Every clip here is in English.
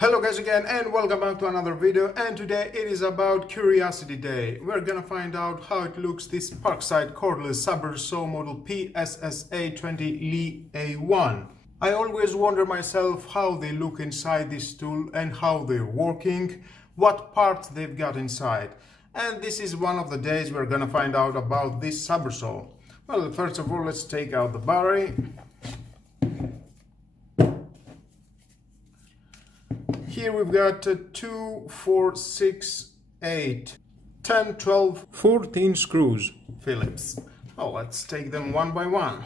Hello guys again and welcome back to another video, and today it is about Curiosity Day. We're gonna find out how it looks, this Parkside Cordless Sabre saw model PSSA 20 Li A1. I always wonder myself how they look inside this tool and how they're working, what parts they've got inside. And this is one of the days we're gonna find out about this sabre saw. Well, first of all, let's take out the battery. Here we've got 2, 4, 6, 8, 10, 12, 14 screws, Phillips. Well, let's take them one by one.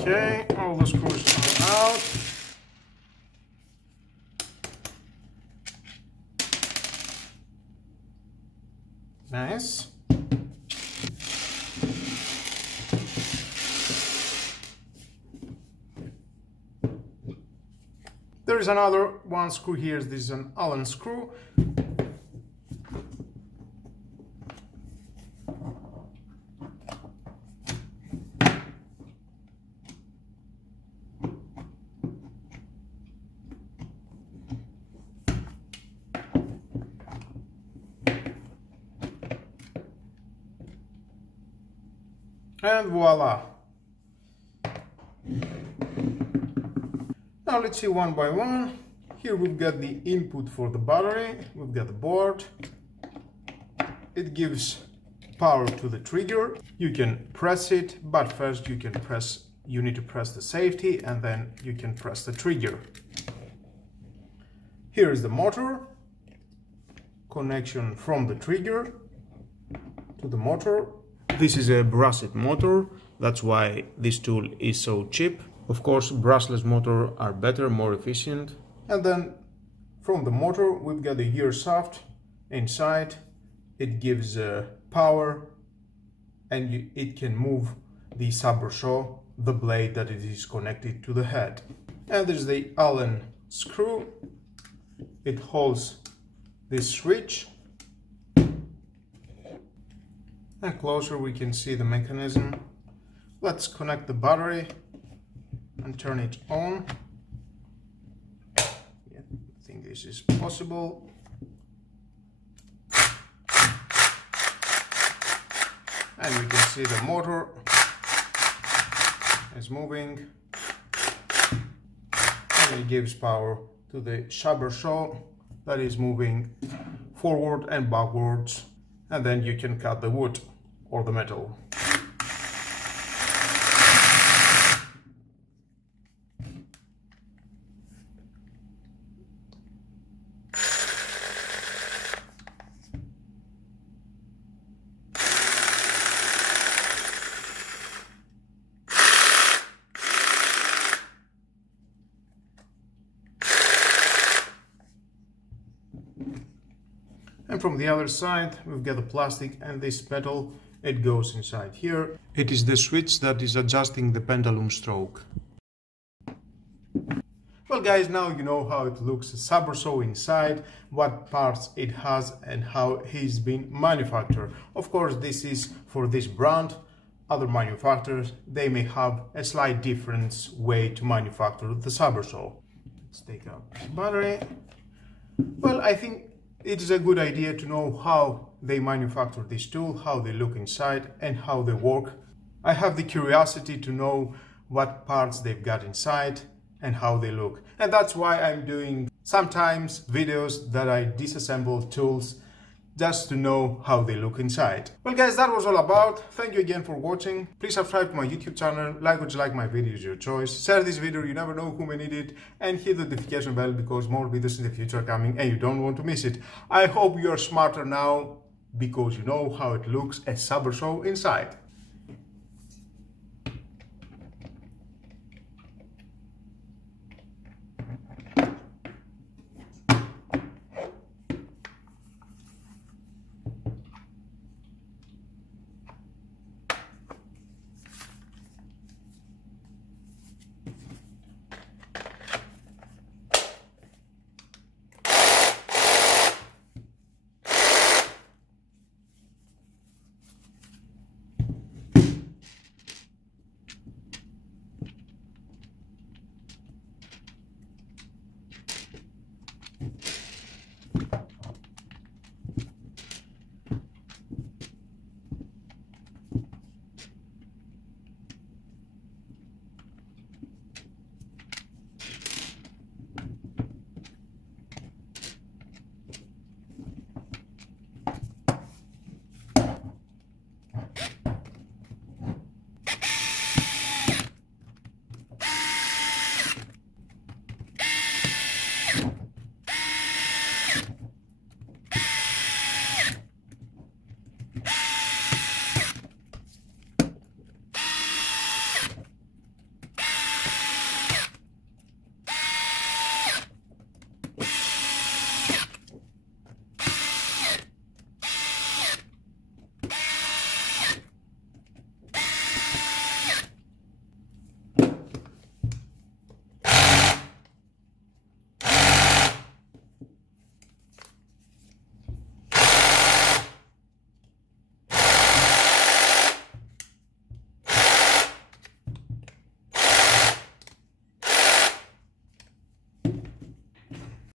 Okay, all the screws are out. Nice. There is another one screw here. This is an Allen screw. And voila! Now let's see one by one. Here we've got the input for the battery, we've got the board. It gives power to the trigger. You can press it, but first you need to press the safety and then you can press the trigger. Here is the motor, connection from the trigger to the motor. This is a brushed motor, that's why this tool is so cheap. Of course, brushless motors are better, more efficient. And then from the motor we've got the gear shaft inside. It gives power and it can move the sabre saw, the blade that it is connected to the head. And there's the Allen screw. It holds this switch. And closer we can see the mechanism. Let's connect the battery and turn it on. Yeah, I think this is possible. And we can see the motor is moving. And it gives power to the sabre saw that is moving forward and backwards. And then you can cut the wood or the metal. And from the other side we've got the plastic and this metal. It goes inside here. It is the switch that is adjusting the pendulum stroke. Well guys, now you know how it looks, a sabre saw inside, what parts it has and how it's been manufactured. Of course this is for this brand. Other manufacturers, they may have a slight different way to manufacture the sabre saw. Let's take out the battery. Well, I think it is a good idea to know how they manufacture this tool, how they look inside and how they work. I have the curiosity to know what parts they've got inside and how they look. And that's why I'm doing sometimes videos that I disassemble tools just to know how they look inside. Well guys, that was all about. Thank you again for watching. Please subscribe to my YouTube channel, like or dislike my videos, your choice. Share this video, you never know who may need it, and hit the notification bell because more videos in the future are coming and you don't want to miss it. I hope you are smarter now because you know how it looks, a sabre saw inside.